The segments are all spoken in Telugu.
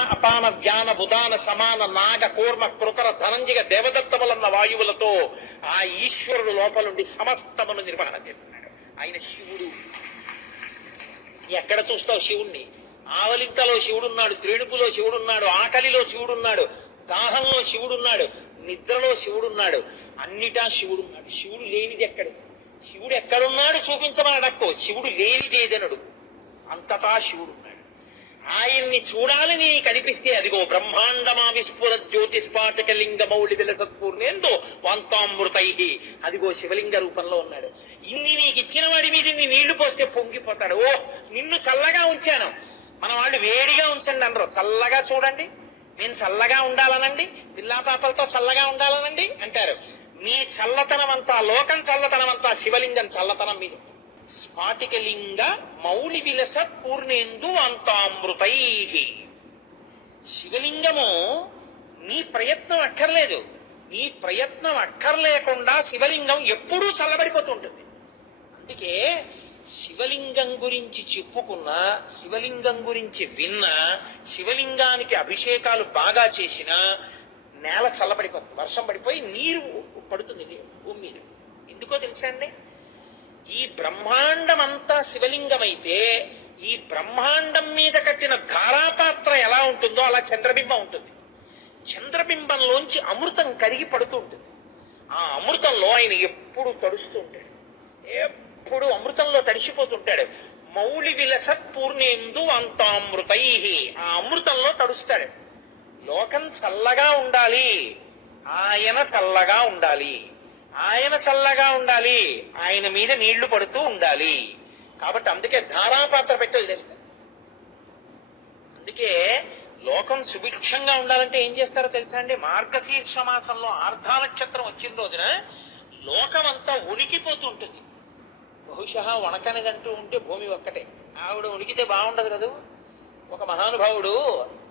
ప్రాణ అపాన జ్ఞాన బుధాన సమాన నాగ కూర్మ కృకర ధనంజిగ దేవదత్తములన్న వాయువులతో ఆ ఈశ్వరుడు లోపలుండి సమస్తమును నిర్వహణ చేస్తున్నాడు ఆయన శివుడు ఎక్కడ చూస్తావు శివుణ్ణి ఆవలింతలో శివుడున్నాడు త్రేణుపులో శివుడున్నాడు ఆకలిలో శివుడున్నాడు దాహంలో శివుడున్నాడు నిద్రలో శివుడున్నాడు అన్నిటా శివుడున్నాడు శివుడు లేనిది ఎక్కడ శివుడు ఎక్కడున్నాడు చూపించమని అడక్కో శివుడు లేనిదేదనుడు అంతటా శివుడున్నాడు ఆయన్ని చూడాలని కనిపిస్తే అదిగో బ్రహ్మాండమా విస్ఫుర జ్యోతిస్పాటక లింగమౌళి విలసత్పూర్ణేందో వాంతామృతై అదిగో శివలింగ రూపంలో ఉన్నాడు ఇన్ని నీకు ఇచ్చిన వాడి మీద ఇన్ని నీళ్లు పోస్తే పొంగిపోతాడు ఓ నిన్ను చల్లగా ఉంచాను మన వాళ్ళు వేడిగా ఉంచండి అనరు చల్లగా చూడండి నేను చల్లగా ఉండాలనండి పిల్లా పాపలతో చల్లగా ఉండాలనండి అంటారు నీ చల్లతనం అంతా లోకం చల్లతనం అంతా శివలింగం చల్లతనం మీద స్ఫాటికలింగ మౌలి విలస పూర్ణేందు అంతామృతై శివలింగము నీ ప్రయత్నం అక్కర్లేదు నీ ప్రయత్నం అక్కర్లేకుండా శివలింగం ఎప్పుడూ చల్లబడిపోతుంటుంది అందుకే శివలింగం గురించి చెప్పుకున్నా శివలింగం గురించి విన్నా శివలింగానికి అభిషేకాలు బాగా చేసిన నేల చల్లబడిపోతుంది వర్షం పడిపోయి నీరు పడుతుంది భూమి మీద ఎందుకో తెలుసా అండి ఈ బ్రహ్మాండమంతా శివలింగమైతే ఈ బ్రహ్మాండం మీద కట్టిన ధారాపాత్ర ఎలా ఉంటుందో అలా చంద్రబింబం ఉంటుంది చంద్రబింబంలోంచి అమృతం కరిగి పడుతూ ఉంటుంది ఆ అమృతంలో ఆయన ఎప్పుడు తడుస్తూ ఉంటాడు ఎప్పుడు అమృతంలో తడిసిపోతుంటాడు మౌలి విలసత్ పూర్ణేందు అంతామృతై ఆ అమృతంలో తడుస్తాడు లోకం చల్లగా ఉండాలి ఆయన చల్లగా ఉండాలి ఆయన చల్లగా ఉండాలి ఆయన మీద నీళ్లు పడుతూ ఉండాలి కాబట్టి అందుకే ధారాపాత్ర పెట్టి వదిలేస్తారు అందుకే లోకం సుభిక్షంగా ఉండాలంటే ఏం చేస్తారో తెలుసా అండి మార్గశీర్ష మాసంలో ఆర్ధ నక్షత్రం వచ్చిన రోజున లోకం అంతా ఉంటుంది బహుశా వణకనిదంటూ ఉంటే భూమి ఒక్కటే ఆవిడ ఉనికితే బాగుండదు కదా ఒక మహానుభావుడు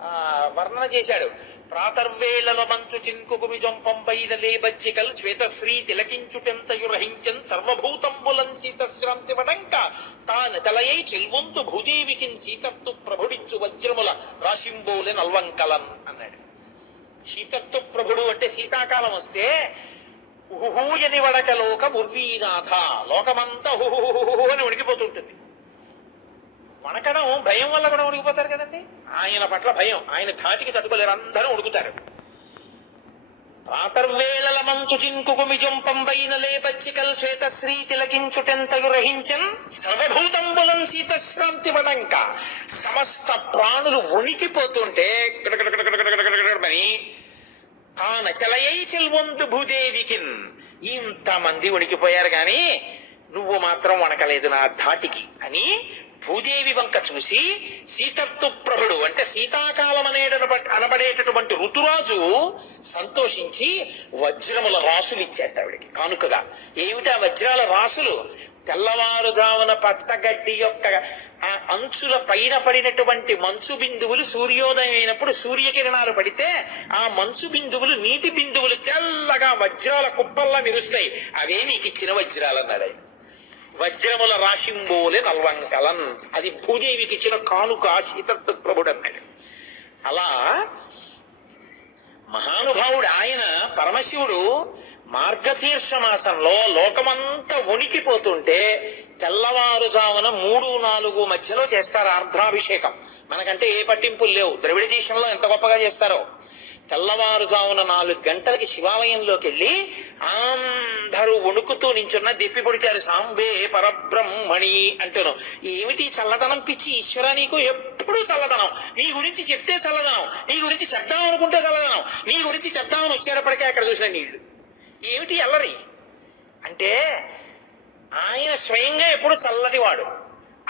ఆ వర్ణన చేశాడు ప్రాతర్వేళల మంచు చింకుకుమి జొంపంబైన లేబచ్చికల్ శ్వేతశ్రీ తిలకించుటెంత యురహించన్ సర్వభూతంబులం సీతశ్రాంతి వటంక తాను కలయై చెల్వంతు భూదేవికిన్ సీతత్తు ప్రభుడిచ్చు వజ్రముల రాశింబోలె నల్వంకలం అన్నాడు శీతత్తు ప్రభుడు అంటే శీతాకాలం వస్తే హుహూయని వడక లోక ఉర్వీనాథ లోకమంతా హుహుహుహు అని ఉడికిపోతుంటుంది వణకడం భయం వల్ల కూడా ఉడికిపోతారు కదండి ఆయన పట్ల భయం ఆయన ధాటికి తట్టుకోలేరు అందరూ ఉడుకుతారు ప్రాతర్వేళల మంతు జింకుకు మిజంపంబైన లేపచ్చికల్ శ్వేతశ్రీ తిలకించుటెంతయు రహించం సర్వభూతంబులం శీతశ్రాంతి వడంక సమస్త ప్రాణులు ఉనికిపోతుంటే అని తానచలయై చెల్వంతు భూదేవికిన్ ఇంతమంది ఉనికిపోయారు కానీ నువ్వు మాత్రం వణకలేదు నా ధాటికి అని భూదేవి వంక చూసి సీతత్తు ప్రభుడు అంటే సీతాకాలం అనే అనబడేటటువంటి ఋతురాజు సంతోషించి వజ్రముల రాసులు ఇచ్చాడు ఆవిడికి కానుకగా ఏమిటి ఆ వజ్రాల రాసులు తెల్లవారుజామున పచ్చగడ్డి యొక్క ఆ అంచుల పైన పడినటువంటి మంచు బిందువులు సూర్యోదయం అయినప్పుడు సూర్యకిరణాలు పడితే ఆ మంచు బిందువులు నీటి బిందువులు తెల్లగా వజ్రాల కుప్పల్లా మెరుస్తాయి అవే నీకు ఇచ్చిన వజ్రాలు ఆయన వజ్రముల రాశింబోలే నల్వంకలన్ అది భూదేవికి ఇచ్చిన కానుక సీతత్వ ప్రభుడు అన్నాడు అలా మహానుభావుడు ఆయన పరమశివుడు మార్గశీర్ష మాసంలో లోకమంతా ఉనికిపోతుంటే తెల్లవారుజామున మూడు నాలుగు మధ్యలో చేస్తారు అర్ధాభిషేకం మనకంటే ఏ పట్టింపులు లేవు ద్రవిడ దేశంలో ఎంత గొప్పగా చేస్తారో తెల్లవారుజామున నాలుగు గంటలకి శివాలయంలోకి వెళ్ళి అందరూ వణుకుతూ నించున్న దెప్పి పొడిచారు సాంబే పరబ్రహ్మణి అంటాను ఏమిటి చల్లదనం పిచ్చి ఈశ్వర నీకు ఎప్పుడూ చల్లదనం నీ గురించి చెప్తే చల్లదనం నీ గురించి చెప్దాం అనుకుంటే చల్లదనం నీ గురించి చెప్దామని వచ్చేటప్పటికే అక్కడ చూసిన నీళ్ళు ఏమిటి అల్లరి అంటే ఆయన స్వయంగా ఎప్పుడు వాడు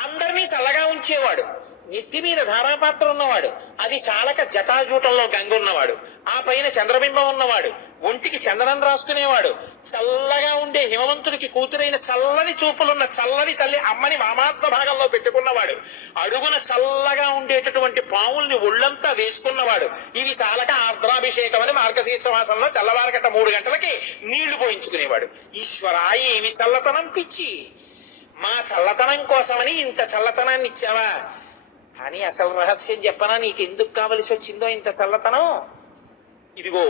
అందరినీ చల్లగా ఉంచేవాడు నెత్తి మీద ధారాపాత్ర ఉన్నవాడు అది చాలక జటాజూటంలో గంగున్నవాడు ఉన్నవాడు ఆ పైన చంద్రబింబం ఉన్నవాడు ఒంటికి చందనం రాసుకునేవాడు చల్లగా ఉండే హిమవంతుడికి కూతురైన చల్లని చూపులున్న చల్లని తల్లి అమ్మని మామాత్మ భాగంలో పెట్టుకున్నవాడు అడుగున చల్లగా ఉండేటటువంటి పావుల్ని ఒళ్ళంతా వేసుకున్నవాడు ఇవి చాలక ఆర్ద్రాభిషేకం అని మార్గశీర్షవాసంలో తెల్లవారగట్ట మూడు గంటలకి నీళ్లు పోయించుకునేవాడు ఈశ్వరా ఏమి చల్లతనం పిచ్చి మా చల్లతనం కోసమని ఇంత చల్లతనాన్ని ఇచ్చావా కానీ అసలు రహస్యం చెప్పనా నీకు ఎందుకు కావలసి వచ్చిందో ఇంత చల్లతనం ఇదిగో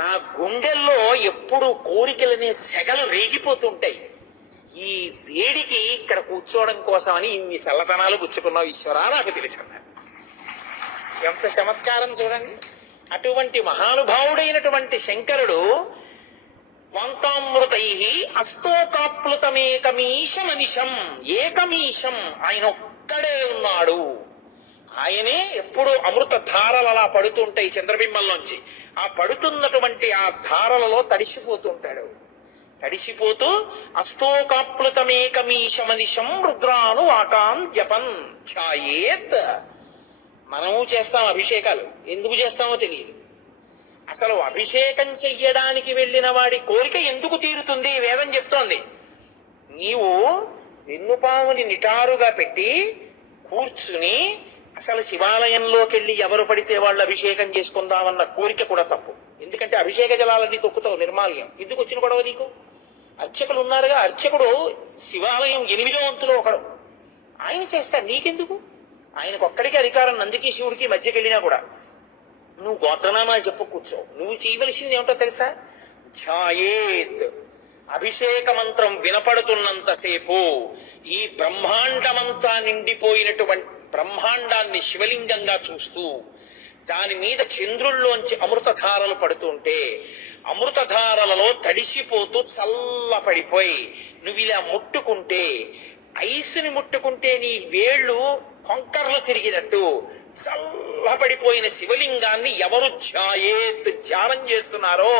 నా గుండెల్లో ఎప్పుడు కోరికలనే సెగలు రేగిపోతుంటాయి ఈ వేడికి ఇక్కడ కూర్చోవడం కోసమని ఇన్ని చల్లతనాలు గుచ్చుకున్నావు ఈశ్వరా నాకు తెలుసుకున్నాను ఎంత చమత్కారం చూడండి అటువంటి మహానుభావుడైనటువంటి శంకరుడు వంతామృతై అస్తోకాప్లుతమేకమీశమనిషం ఏకమీశం ఆయన ఒక్కడే ఉన్నాడు ఆయనే ఎప్పుడు అమృత ధారలు అలా పడుతుంటాయి చంద్రబింబంలోంచి ఆ పడుతున్నటువంటి ఆ ధారలలో తడిసిపోతుంటాడు తడిసిపోతూ అస్తోకాప్లుతమేకమీశమనిషం రుద్రాను వాకాన్ జపన్ ఛాయేత్ మనము చేస్తాం అభిషేకాలు ఎందుకు చేస్తామో తెలియదు అసలు అభిషేకం చెయ్యడానికి వెళ్ళిన వాడి కోరిక ఎందుకు తీరుతుంది వేదం చెప్తోంది నీవు వెన్నుపాముని నిటారుగా పెట్టి కూర్చుని అసలు శివాలయంలోకి వెళ్ళి ఎవరు పడితే వాళ్ళు అభిషేకం చేసుకుందామన్న కోరిక కూడా తప్పు ఎందుకంటే అభిషేక జలాలన్నీ తొక్కుతావు నిర్మాల్యం ఎందుకు వచ్చిన గొడవ నీకు అర్చకులు ఉన్నారుగా అర్చకుడు శివాలయం ఎనిమిదో వంతులో ఒకడు ఆయన చేస్తాడు నీకెందుకు ఆయనకు ఒక్కడికి అధికారం నందికి శివుడికి మధ్యకి వెళ్ళినా కూడా నువ్వు గోత్రనామాలు చెప్పు కూర్చోవు నువ్వు చేయవలసింది ఏమిటో తెలుసా ఛాయేత్ అభిషేక మంత్రం వినపడుతున్నంతసేపు ఈ బ్రహ్మాండమంతా నిండిపోయినటువంటి బ్రహ్మాండాన్ని శివలింగంగా చూస్తూ దాని మీద చంద్రుల్లోంచి అమృతధారలు పడుతుంటే అమృతధారలలో తడిసిపోతూ చల్ల పడిపోయి నువ్వు ఇలా ముట్టుకుంటే ఐసుని ముట్టుకుంటే నీ వేళ్ళు కొంకర్లు తిరిగినట్టు పడిపోయిన శివలింగాన్ని ఎవరు ఛాయేత్ ధ్యానం చేస్తున్నారో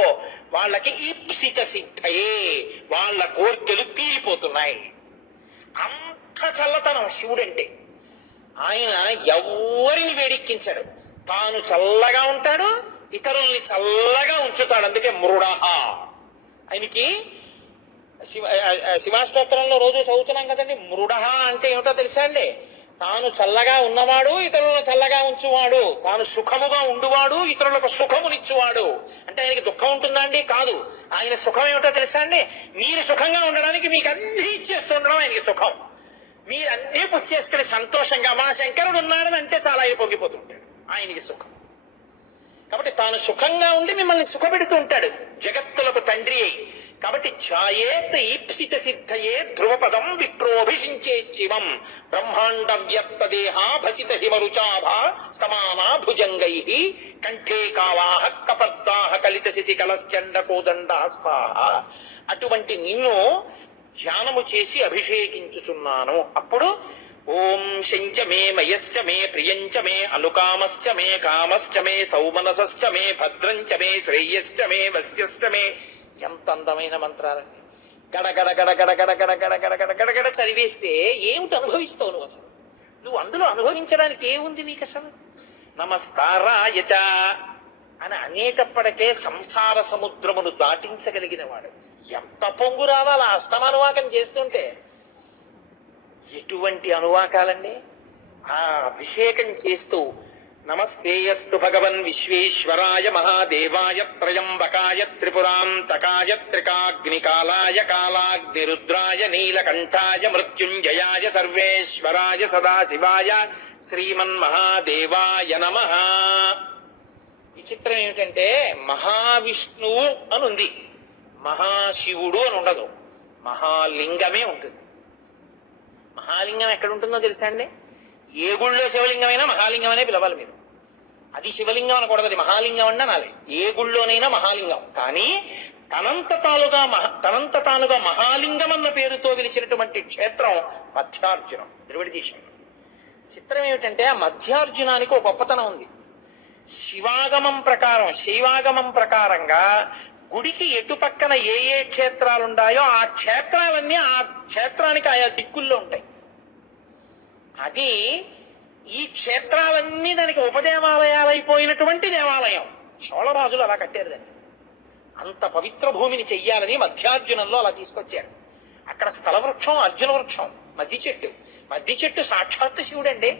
వాళ్ళకి ఈప్సిక సిద్ధయే వాళ్ళ కోర్కెలు తీరిపోతున్నాయి అంత చల్లతనం శివుడంటే ఆయన ఎవరిని వేడెక్కించాడు తాను చల్లగా ఉంటాడు ఇతరుల్ని చల్లగా ఉంచుతాడు అందుకే మృడహ ఆయనకి శివ శివాస్తోత్రంలో రోజు చదువుతున్నాం కదండి మృడహ అంటే ఏమిటో తెలుసా అండి తాను చల్లగా ఉన్నవాడు ఇతరులను చల్లగా ఉంచువాడు తాను సుఖముగా ఉండువాడు ఇతరులకు సుఖమునిచ్చువాడు అంటే ఆయనకి దుఃఖం ఉంటుందా అండి కాదు ఆయన సుఖం ఏమిటో తెలుసా అండి మీరు సుఖంగా ఉండడానికి మీకు అన్ని ఇచ్చేస్తుండడం ఆయనకి సుఖం మీరన్నీ పుచ్చేసుకుని సంతోషంగా మా శంకరుడు ఉన్నాడని అంటే చాలా అయిపోగిపోతుంటాడు ఆయనకి సుఖం కాబట్టి తాను సుఖంగా ఉండి మిమ్మల్ని సుఖపెడుతూ ఉంటాడు జగత్తులకు తండ్రి అయి కాబట్టి ఛాయేత్ ఈప్సిత సిద్ధయే ధ్రువపదం విప్రోభిషించే శివం బ్రహ్మాండ వ్యక్త భసిత హిమరుచాభ సమానా భుజంగై కంఠే కావాహ కపద్దాహ కలిత శిశి కలశ్చండ కోదండ అటువంటి నిన్ను ధ్యానము చేసి అభిషేకించుచున్నాను అప్పుడు ఓం శంచ మే మయశ్చ మే ప్రియంచ మే అనుకామశ్చ మే కామశ్చ మే సౌమనసశ్చ మే భద్రంచ మే శ్రేయశ్చ మే వశ్యశ్చ మే ఎంత అందమైన మంత్రాలండి గడ గడ గడ గడ గడ చదివేస్తే ఏమిటి అనుభవిస్తావు నువ్వు అసలు నువ్వు అందులో అనుభవించడానికి ఏముంది నీకు అసలు నమస్తారాయచ అని అనేటప్పటికే సంసార సముద్రమును దాటించగలిగిన వాడు ఎంత పొంగు రావాలి అష్టమానువాకం చేస్తుంటే ఎటువంటి అనువాకాలండి ఆ అభిషేకం చేస్తూ నమస్తేయస్తు భగవన్ విశ్వేశ్వరాయ మహాదేవాయ త్రయంబకాయ త్రిపురాంతకాయ త్రికాగ్నికాలాయ కాలాగ్నిరుద్రాయ నీలకంఠాయ మృత్యుంజయాయ సర్వేశ్వరాయ సదాశివాయ శ్రీమన్మహాదేవాయ నమ విచిత్రం ఏమిటంటే మహావిష్ణువు అని ఉంది మహాశివుడు అని ఉండదు మహాలింగమే ఉంటుంది మహాలింగం ఎక్కడ ఉంటుందో తెలుసా అండి ఏ గుళ్ళో శివలింగమైనా మహాలింగం అనే పిలవాలి మీరు అది శివలింగం అనకూడదు అది మహాలింగం అంటే నాలే ఏ గుళ్ళోనైనా మహాలింగం కానీ తనంత తానుగా మహా తనంత తానుగా మహాలింగం అన్న పేరుతో విలిచినటువంటి క్షేత్రం మధ్యార్జునం నిర్వడి చిత్రం ఏమిటంటే ఆ మధ్యార్జునానికి ఒక గొప్పతనం ఉంది శివాగమం ప్రకారం శైవాగమం ప్రకారంగా గుడికి ఎటు పక్కన ఏ ఏ క్షేత్రాలు ఉన్నాయో ఆ క్షేత్రాలన్నీ ఆ క్షేత్రానికి ఆయా దిక్కుల్లో ఉంటాయి అది ఈ క్షేత్రాలన్నీ దానికి ఉపదేవాలయాలైపోయినటువంటి దేవాలయం చోళరాజులు అలా కట్టారు దాన్ని అంత పవిత్ర భూమిని చెయ్యాలని మధ్యార్జునంలో అలా తీసుకొచ్చారు అక్కడ స్థల వృక్షం అర్జున వృక్షం మద్ది చెట్టు మద్ది చెట్టు సాక్షాత్తు శివుడండి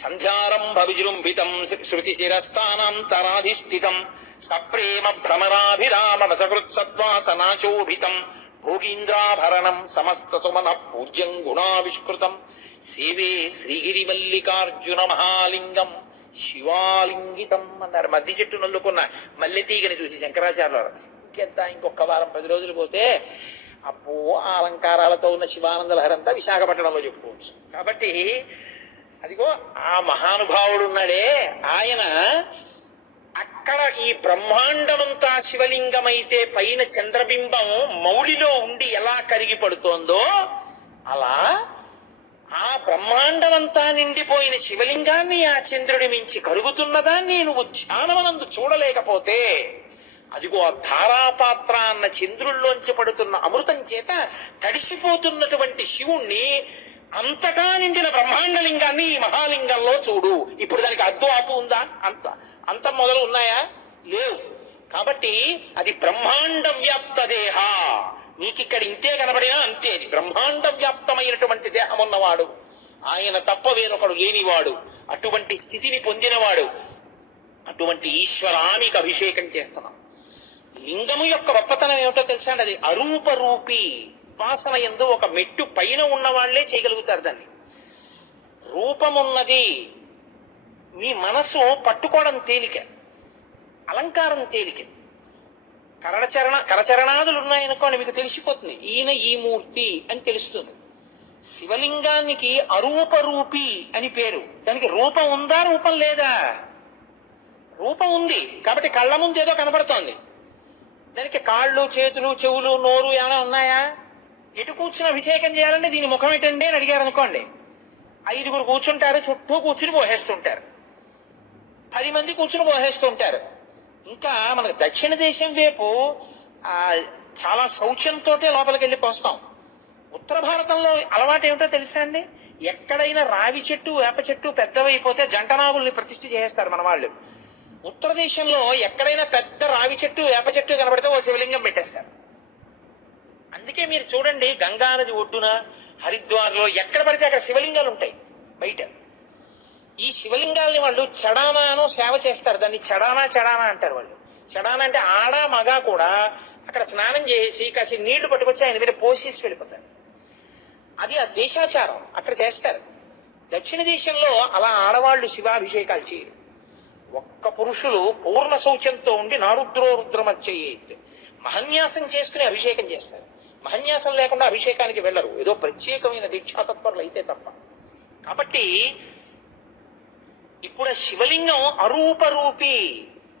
సంధ్యారంభ విజృంభితం శృతిశిరస్థానాంతరాధిష్ఠితం సప్రేమ భ్రమరాభిరామ సకృత్సత్వాసనాచోభితం భోగీంద్రాభరణం సమస్త సుమన పూజ్యం గుణావిష్కృతం సేవే శ్రీగిరిమల్లికార్జున మహాలింగం శివాలింగితం అన్నారు మధ్య చెట్టు నల్లుకున్న తీగని చూసి శంకరాచార్యులు ఇంకెంత ఇంకొక వారం పది రోజులు పోతే అబ్బో అలంకారాలతో ఉన్న శివానంద లహరంతా విశాఖపట్నంలో చెప్పుకోవచ్చు కాబట్టి అదిగో ఆ మహానుభావుడు ఉన్నాడే ఆయన అక్కడ ఈ బ్రహ్మాండమంతా శివలింగమైతే పైన చంద్రబింబం మౌలిలో ఉండి ఎలా కరిగి పడుతోందో అలా ఆ బ్రహ్మాండమంతా నిండిపోయిన శివలింగాన్ని ఆ చంద్రుడి మించి కరుగుతున్నదా నేను ధ్యానమనందు చూడలేకపోతే అదిగో ఆ ధారాపాత్ర అన్న చంద్రుల్లోంచి పడుతున్న అమృతం చేత తడిసిపోతున్నటువంటి శివుణ్ణి అంతటా నిండిన బ్రహ్మాండ లింగాన్ని ఈ మహాలింగంలో చూడు ఇప్పుడు దానికి అద్దు ఆపు ఉందా అంత అంత మొదలు ఉన్నాయా లేవు కాబట్టి అది బ్రహ్మాండ వ్యాప్త దేహ నీకు ఇక్కడ ఇంతే కనబడినా అంతే బ్రహ్మాండ వ్యాప్తమైనటువంటి దేహం ఉన్నవాడు ఆయన తప్ప వేరొకడు లేనివాడు అటువంటి స్థితిని పొందినవాడు అటువంటి ఈశ్వరానికి అభిషేకం చేస్తున్నాం లింగము యొక్క గొప్పతనం ఏమిటో తెలుసా అండి అది అరూపరూపి ఉపాసన ఎందు ఒక మెట్టు పైన ఉన్న వాళ్లే చేయగలుగుతారు దాన్ని రూపమున్నది మీ మనసు పట్టుకోవడం తేలిక అలంకారం తేలిక కరచరణ కరచరణాదులు ఉన్నాయనుకోండి మీకు తెలిసిపోతుంది ఈయన ఈ మూర్తి అని తెలుస్తుంది శివలింగానికి అరూప రూపి అని పేరు దానికి రూపం ఉందా రూపం లేదా రూపం ఉంది కాబట్టి కళ్ళ ముందు ఏదో కనబడుతోంది దానికి కాళ్ళు చేతులు చెవులు నోరు ఏమైనా ఉన్నాయా ఎటు కూర్చుని అభిషేకం చేయాలంటే దీని ముఖం ఏంటండి అని అడిగారు అనుకోండి ఐదుగురు కూర్చుంటారు చుట్టూ కూర్చుని పోహేస్తుంటారు పది మంది కూర్చుని పోహేస్తుంటారు ఇంకా మనకు దక్షిణ దేశం వైపు చాలా శౌచ్యంతో లోపలికి వెళ్ళి పోస్తాం ఉత్తర భారతంలో అలవాటు ఏమిటో తెలుసా అండి ఎక్కడైనా రావి చెట్టు వేప చెట్టు పెద్దవైపోతే జంటనాగుల్ని ప్రతిష్ఠ చేసేస్తారు మన వాళ్ళు ఉత్తర దేశంలో ఎక్కడైనా పెద్ద రావి చెట్టు వేప చెట్టు కనబడితే ఓ శివలింగం పెట్టేస్తారు అందుకే మీరు చూడండి గంగా నది ఒడ్డున హరిద్వార్లో ఎక్కడ పడితే అక్కడ శివలింగాలు ఉంటాయి బయట ఈ శివలింగాల్ని వాళ్ళు చడానాను సేవ చేస్తారు దాన్ని చడానా చడానా అంటారు వాళ్ళు చడానా అంటే ఆడ మగ కూడా అక్కడ స్నానం చేసి కాసి నీళ్లు పట్టుకొచ్చి ఆయన మీద పోసేసి వెళ్ళిపోతారు అది ఆ దేశాచారం అక్కడ చేస్తారు దక్షిణ దేశంలో అలా ఆడవాళ్ళు శివాభిషేకాలు చేయరు ఒక్క పురుషులు పూర్ణ శౌచంతో ఉండి నారుద్రో రుద్రమర్చేయత్ మహన్యాసం చేసుకుని అభిషేకం చేస్తారు మహన్యాసం లేకుండా అభిషేకానికి వెళ్ళరు ఏదో ప్రత్యేకమైన దీక్షాతత్పరులు అయితే తప్ప కాబట్టి ఇప్పుడు శివలింగం అరూపరూపి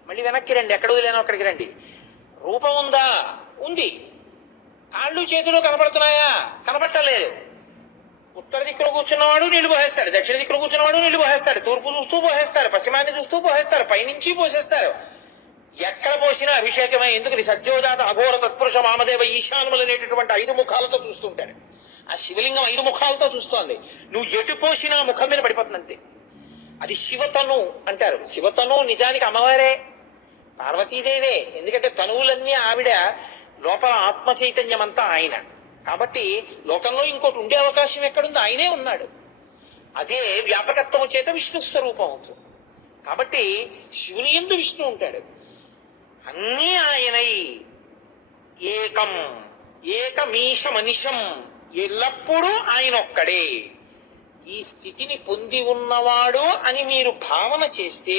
మళ్ళీ వెనక్కి రండి ఎక్కడ వదిలేనో అక్కడికి రండి రూపం ఉందా ఉంది కాళ్ళు చేతులు కనపడుతున్నాయా కనపట్టలేదు ఉత్తర దిక్కున కూర్చున్నవాడు నీళ్లు పోసేస్తాడు దక్షిణ దిక్కున కూర్చున్నవాడు నీళ్లు పోసేస్తాడు తూర్పు చూస్తూ పోసేస్తారు పశ్చిమాన్ని చూస్తూ పోసేస్తారు పైనుంచి పోసేస్తారు ఎక్కడ పోసినా అభిషేకమే ఎందుకు సత్యోజాత అఘోర తత్పురుష మామదేవ ఈశానుములు అనేటటువంటి ఐదు ముఖాలతో చూస్తుంటాడు ఆ శివలింగం ఐదు ముఖాలతో చూస్తోంది నువ్వు ఎటు పోసినా ముఖం మీద పడిపోతుంది అంతే అది శివతను అంటారు శివతను నిజానికి అమ్మవారే పార్వతీదేవే ఎందుకంటే తనువులన్నీ ఆవిడ లోపల ఆత్మ చైతన్యం అంతా ఆయన కాబట్టి లోకంలో ఇంకోటి ఉండే అవకాశం ఎక్కడుందో ఆయనే ఉన్నాడు అదే వ్యాపకత్వం చేత విష్ణు స్వరూపం అవుతుంది కాబట్టి శివుని ఎందు విష్ణు ఉంటాడు అన్నీ ఆయనై ఏకం ఏకమీష మనిషం ఎల్లప్పుడూ ఆయన ఒక్కడే ఈ స్థితిని పొంది ఉన్నవాడు అని మీరు భావన చేస్తే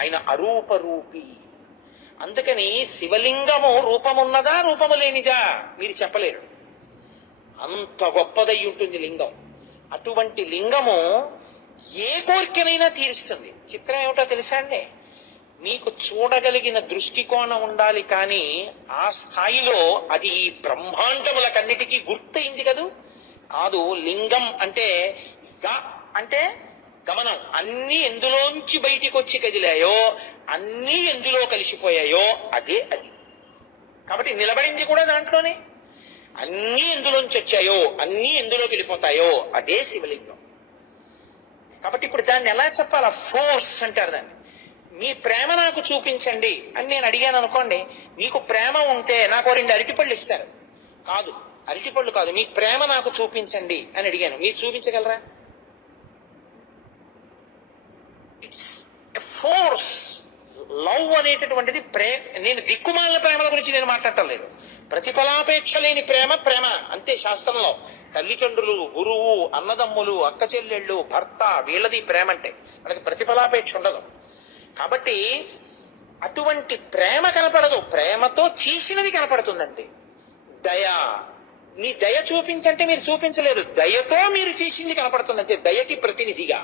ఆయన అరూపరూపి అందుకని శివలింగము రూపమున్నదా రూపము లేనిదా మీరు చెప్పలేరు అంత గొప్పదై ఉంటుంది లింగం అటువంటి లింగము ఏ కోరికనైనా తీరుస్తుంది చిత్రం ఏమిటో తెలుసా అండి నీకు చూడగలిగిన దృష్టికోణం ఉండాలి కానీ ఆ స్థాయిలో అది ఈ బ్రహ్మాండములకన్నిటికీ గుర్తయింది కదూ కాదు లింగం అంటే గ అంటే గమనం అన్ని ఎందులోంచి బయటికి వచ్చి కదిలాయో అన్నీ ఎందులో కలిసిపోయాయో అదే అది కాబట్టి నిలబడింది కూడా దాంట్లోనే అన్నీ ఎందులోంచి వచ్చాయో అన్నీ ఎందులోకి వెళ్ళిపోతాయో అదే శివలింగం కాబట్టి ఇప్పుడు దాన్ని ఎలా చెప్పాలా ఫోర్స్ అంటారు దాన్ని మీ ప్రేమ నాకు చూపించండి అని నేను అడిగాను అనుకోండి మీకు ప్రేమ ఉంటే నాకు రెండు అరటిపళ్ళు ఇస్తారు కాదు అరటిపళ్ళు కాదు మీ ప్రేమ నాకు చూపించండి అని అడిగాను మీరు చూపించగలరా ఇట్స్ ఫోర్స్ లవ్ అనేటటువంటిది ప్రే నేను దిక్కుమాలిన ప్రేమల గురించి నేను మాట్లాడటం లేదు ప్రతిఫలాపేక్ష లేని ప్రేమ ప్రేమ అంతే శాస్త్రంలో తల్లిదండ్రులు గురువు అన్నదమ్ములు అక్క చెల్లెళ్ళు భర్త వీళ్ళది ప్రేమ అంటే మనకి ప్రతిఫలాపేక్ష ఉండదు కాబట్టి అటువంటి ప్రేమ కనపడదు ప్రేమతో చేసినది కనపడుతుందండి దయ నీ దయ చూపించంటే మీరు చూపించలేదు దయతో మీరు చేసింది కనపడుతుందంటే దయకి ప్రతినిధిగా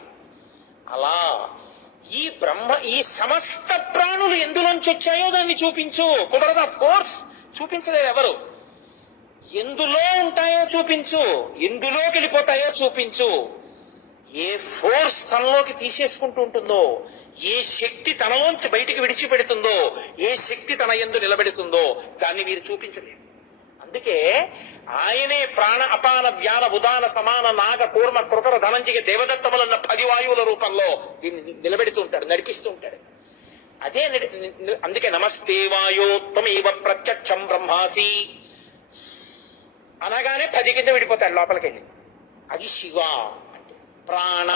అలా ఈ బ్రహ్మ ఈ సమస్త ప్రాణులు ఎందులోంచి వచ్చాయో దాన్ని చూపించు కుదరదా ఫోర్స్ చూపించలేదు ఎవరు ఎందులో ఉంటాయో చూపించు ఎందులోకి వెళ్ళిపోతాయో చూపించు ఏ ఫోర్స్ తనలోకి తీసేసుకుంటూ ఉంటుందో ఏ శక్తి తనలోంచి బయటికి విడిచిపెడుతుందో ఏ శక్తి తన ఎందు నిలబెడుతుందో దాన్ని మీరు చూపించలేదు అందుకే ఆయనే ప్రాణ అపాన వ్యాన ఉదాన సమాన నాగ కూర్మ కృతర ధనంజిక దేవదత్తములన్న పది వాయువుల రూపంలో దీన్ని నిలబెడుతూ ఉంటాడు నడిపిస్తూ ఉంటాడు అదే అందుకే నమస్తే వాయోత్తమేవ ప్రత్యక్షం బ్రహ్మాసి అనగానే పది కింద విడిపోతాడు లోపలికి అది శివ అంటే ప్రాణ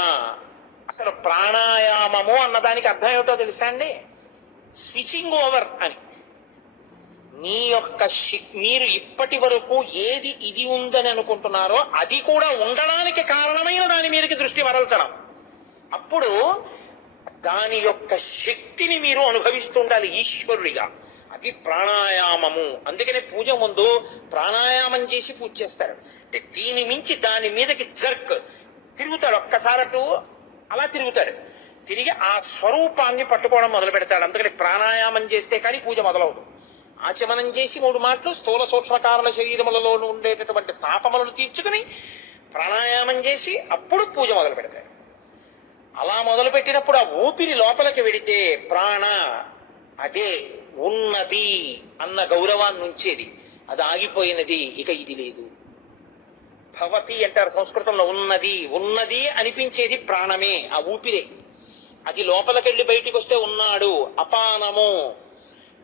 అసలు ప్రాణాయామము అన్నదానికి అర్థం ఏమిటో తెలుసా అండి స్విచింగ్ ఓవర్ అని మీ యొక్క మీరు ఇప్పటి వరకు ఏది ఇది ఉందని అనుకుంటున్నారో అది కూడా ఉండడానికి కారణమైన దాని మీదకి దృష్టి మరల్చడం అప్పుడు దాని యొక్క శక్తిని మీరు అనుభవిస్తుండాలి ఈశ్వరుడిగా అది ప్రాణాయామము అందుకనే పూజ ముందు ప్రాణాయామం చేసి పూజ చేస్తారు అంటే దీని మించి దాని మీదకి జర్క్ తిరుగుతాడు ఒక్కసారటు అలా తిరుగుతాడు తిరిగి ఆ స్వరూపాన్ని పట్టుకోవడం మొదలు పెడతాడు అందుకని ప్రాణాయామం చేస్తే కానీ పూజ మొదలవుతుంది ఆచమనం చేసి మూడు మాటలు స్థూల సూక్ష్మకారణ శరీరములలోనూ ఉండేటటువంటి తాపములను తీర్చుకుని ప్రాణాయామం చేసి అప్పుడు పూజ మొదలు పెడతాడు అలా మొదలు పెట్టినప్పుడు ఆ ఊపిరి లోపలికి వెడితే ప్రాణ అదే ఉన్నది అన్న గౌరవాన్ని ఉంచేది అది ఆగిపోయినది ఇక ఇది లేదు భవతి అంటారు సంస్కృతంలో ఉన్నది ఉన్నది అనిపించేది ప్రాణమే ఆ ఊపిరే అది లోపలికెళ్ళి బయటికి వస్తే ఉన్నాడు అపానము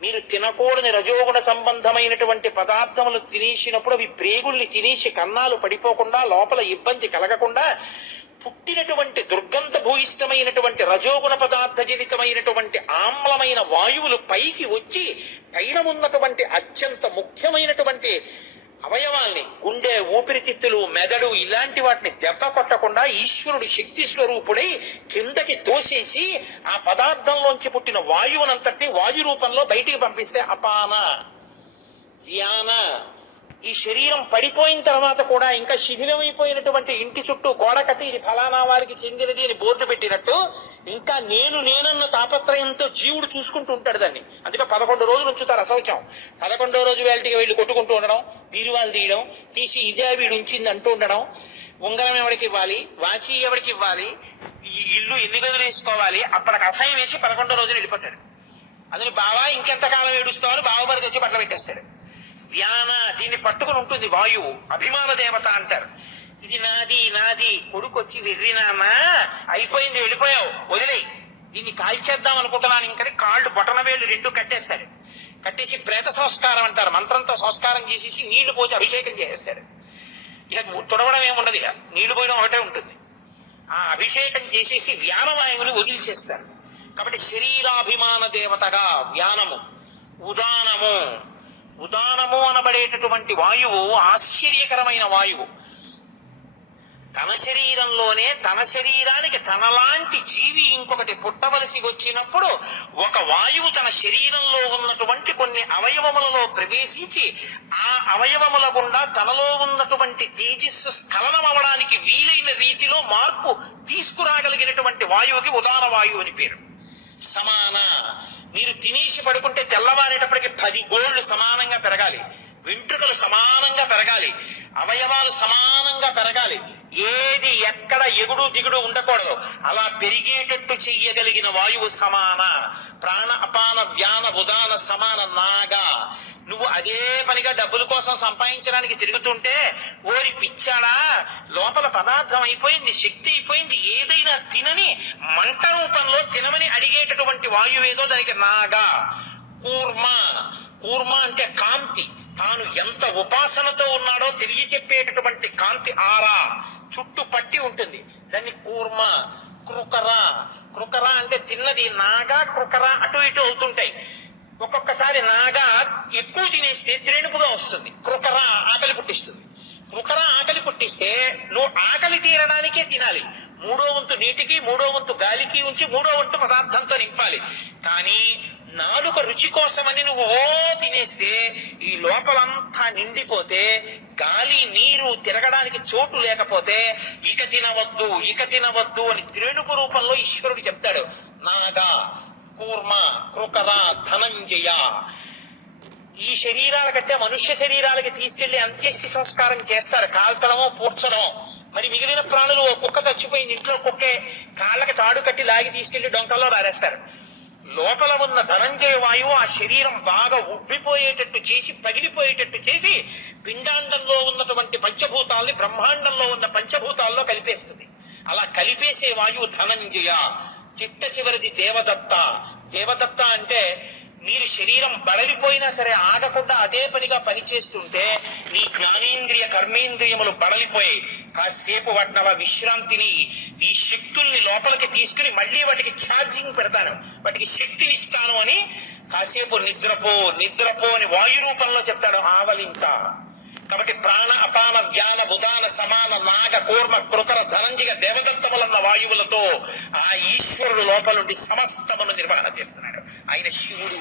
మీరు తినకూడని రజోగుణ సంబంధమైనటువంటి పదార్థములు తినేసినప్పుడు అవి ప్రేగుల్ని తినేసి కన్నాలు పడిపోకుండా లోపల ఇబ్బంది కలగకుండా పుట్టినటువంటి దుర్గంధ భూయిష్టమైనటువంటి రజోగుణ పదార్థ జనితమైనటువంటి ఆమ్లమైన వాయువులు పైకి వచ్చి పైన ఉన్నటువంటి అత్యంత ముఖ్యమైనటువంటి అవయవాల్ని గుండె ఊపిరితిత్తులు మెదడు ఇలాంటి వాటిని దెబ్బ కొట్టకుండా ఈశ్వరుడు శక్తి స్వరూపుడై కిందకి తోసేసి ఆ పదార్థంలోంచి పుట్టిన వాయువునంతటిని వాయు రూపంలో బయటికి పంపిస్తే అపాన వ్యాన ఈ శరీరం పడిపోయిన తర్వాత కూడా ఇంకా శిథిలమైపోయినటువంటి ఇంటి చుట్టూ గోడ కట్టి ఇది ఫలానా వారికి చెందినది అని బోర్డు పెట్టినట్టు ఇంకా నేను నేనన్న తాపత్రయంతో జీవుడు చూసుకుంటూ ఉంటాడు దాన్ని అందుకే పదకొండు రోజులు ఉంచుతారు అసౌచం పదకొండో రోజు వేళటికి వెళ్ళి కొట్టుకుంటూ ఉండడం బీరువాలు తీయడం తీసి ఇదే వీడు ఉంచింది అంటూ ఉండడం ఉంగరం ఎవరికి ఇవ్వాలి వాచి ఎవరికి ఇవ్వాలి ఈ ఇల్లు ఎన్ని గదులు వేసుకోవాలి అప్పటికి అసహ్యం వేసి పదకొండో రోజులు వెళ్ళిపోతాడు అందుని బావా ఇంకెంతకాలం ఏడుస్తామని బావ బరికి వచ్చి పట్ల పెట్టేస్తాడు వ్యాన దీన్ని పట్టుకుని ఉంటుంది వాయువు అభిమాన దేవత అంటారు ఇది నాది నాది కొడుకు వచ్చి వెర్రినామా అయిపోయింది వెళ్ళిపోయావు వదిలే దీన్ని కాల్చేద్దాం అనుకుంటున్నాను ఇంకని కాళ్ళు బొటన వేళ్ళు రెండు కట్టేస్తాడు కట్టేసి ప్రేత సంస్కారం అంటారు మంత్రంతో సంస్కారం చేసేసి నీళ్లు పోసి అభిషేకం చేసేస్తాడు ఇక తుడవడం ఏముండదు ఇక నీళ్లు పోయడం ఒకటే ఉంటుంది ఆ అభిషేకం చేసేసి వ్యానవాయువుని వదిలిచేస్తారు కాబట్టి శరీరాభిమాన దేవతగా వ్యానము ఉదానము ఉదానము అనబడేటటువంటి వాయువు ఆశ్చర్యకరమైన వాయువు తన శరీరంలోనే తన శరీరానికి తనలాంటి జీవి ఇంకొకటి పుట్టవలసి వచ్చినప్పుడు ఒక వాయువు తన శరీరంలో ఉన్నటువంటి కొన్ని అవయవములలో ప్రవేశించి ఆ అవయవముల గుండా తనలో ఉన్నటువంటి తేజస్సు స్ఖలనం అవడానికి వీలైన రీతిలో మార్పు తీసుకురాగలిగినటువంటి వాయువుకి ఉదార వాయువు అని పేరు సమాన మీరు తినేసి పడుకుంటే తెల్లవారేటప్పటికి పది గోళ్లు సమానంగా పెరగాలి వెంట్రుకలు సమానంగా పెరగాలి అవయవాలు సమానంగా పెరగాలి ఏది ఎక్కడ ఎగుడు దిగుడు ఉండకూడదు అలా పెరిగేటట్టు చెయ్యగలిగిన వాయువు సమాన ప్రాణ అపాన వ్యాన ఉదాన సమాన నాగా నువ్వు అదే పనిగా డబ్బుల కోసం సంపాదించడానికి తిరుగుతుంటే ఓరి పిచ్చాడా లోపల పదార్థం అయిపోయింది శక్తి అయిపోయింది ఏదైనా తినని మంట రూపంలో తినమని అడిగేటటువంటి వాయువేదో దానికి నాగా కూర్మ కూర్మ అంటే కాంతి తాను ఎంత ఉపాసనతో ఉన్నాడో తిరిగి చెప్పేటటువంటి కాంతి ఆరా చుట్టూ పట్టి ఉంటుంది దాన్ని కూర్మ కృకర కృకర అంటే తిన్నది నాగా కృకర అటు ఇటు అవుతుంటాయి ఒక్కొక్కసారి నాగా ఎక్కువ తినేస్తే త్రేణుకుగా వస్తుంది కృకర ఆకలి పుట్టిస్తుంది కృకర ఆకలి పుట్టిస్తే నువ్వు ఆకలి తీరడానికే తినాలి మూడో వంతు నీటికి మూడో వంతు గాలికి ఉంచి మూడో వంతు పదార్థంతో నింపాలి కానీ నాలుక రుచి కోసమని నువ్వు ఓ తినేస్తే ఈ లోపలంతా నిండిపోతే గాలి నీరు తిరగడానికి చోటు లేకపోతే ఇక తినవద్దు ఇక తినవద్దు అని త్రేణుకు రూపంలో ఈశ్వరుడు చెప్తాడు నాగా కూర్మ కృకరా ధనంజయ ఈ శరీరాల కంటే మనుష్య శరీరాలకి తీసుకెళ్లి అంత్యష్టి సంస్కారం చేస్తారు కాల్చడమో పూడ్చడమో మరి మిగిలిన ప్రాణులు ఓ కుక్క చచ్చిపోయింది ఇంట్లో కుక్కే కాళ్ళకి తాడు కట్టి లాగి తీసుకెళ్లి డొంకల్లో రారేస్తారు లోపల ఉన్న ధనంజయ వాయువు ఆ శరీరం బాగా ఉబ్బిపోయేటట్టు చేసి పగిలిపోయేటట్టు చేసి పిండాండంలో ఉన్నటువంటి పంచభూతాల్ని బ్రహ్మాండంలో ఉన్న పంచభూతాల్లో కలిపేస్తుంది అలా కలిపేసే వాయువు ధనంజయ చిట్ట చివరిది దేవదత్త దేవదత్త అంటే మీరు శరీరం బడలిపోయినా సరే ఆగకుండా అదే పనిగా పనిచేస్తుంటే నీ జ్ఞానేంద్రియ కర్మేంద్రియములు బడలిపోయి కాసేపు వాటిని అలా విశ్రాంతిని నీ శక్తుల్ని లోపలికి తీసుకుని మళ్ళీ వాటికి ఛార్జింగ్ పెడతాను వాటికి శక్తినిస్తాను అని కాసేపు నిద్రపో నిద్రపో అని వాయు రూపంలో చెప్తాడు ఆవలింత కాబట్టి ప్రాణ అపాన జ్ఞాన బుధాన సమాన నాగ కూర్మ కృకర ధనంజిగ దేవదత్తములన్న వాయువులతో ఆ ఈశ్వరుడు లోపలుండి సమస్తమును నిర్వహణ చేస్తున్నాడు ఆయన శివుడు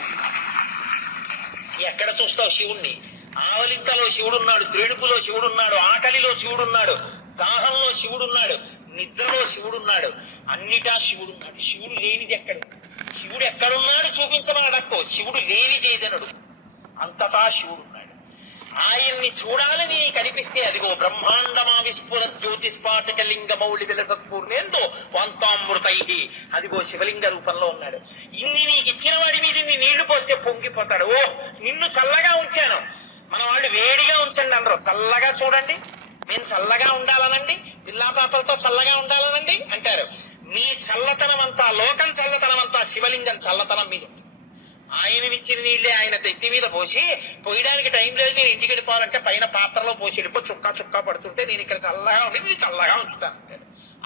ఎక్కడ చూస్తావు శివుణ్ణి ఆవలింతలో శివుడున్నాడు త్రేణుకులో శివుడున్నాడు ఆకలిలో శివుడున్నాడు దాహంలో శివుడున్నాడు నిద్రలో శివుడున్నాడు అన్నిటా శివుడున్నాడు శివుడు లేనిది ఎక్కడ శివుడు ఎక్కడున్నాడు చూపించమని అడక్కో శివుడు లేనిదేదనుడు అంతటా శివుడున్నాడు ఆయన్ని చూడాలని కనిపిస్తే అదిగో బ్రహ్మాండమా విస్ఫుర జ్యోతిస్పాటక లింగ మౌళి విలసత్పూర్ణేందో వాంతామృతై అదిగో శివలింగ రూపంలో ఉన్నాడు ఇన్ని నీకు ఇచ్చిన వాడి మీద ఇన్ని నీళ్లు పోస్తే పొంగిపోతాడు ఓ నిన్ను చల్లగా ఉంచాను మన వాళ్ళు వేడిగా ఉంచండి అందరూ చల్లగా చూడండి నేను చల్లగా ఉండాలనండి పిల్లా పాపలతో చల్లగా ఉండాలనండి అంటారు మీ చల్లతనం అంతా లోకం చల్లతనం అంతా శివలింగం చల్లతనం మీద ఆయన ఇచ్చిన నీళ్ళే ఆయన తెత్తి మీద పోసి పోయడానికి టైం లేదు నేను ఇంటికి వెళ్ళిపోవాలంటే పైన పాత్రలో పోసి వెళ్ళిపో చుక్కా చుక్కా పడుతుంటే నేను ఇక్కడ చల్లగా ఉండి చల్లగా ఉంచుతాను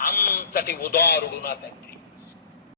అంతటి ఉదారుడు నా తండ్రి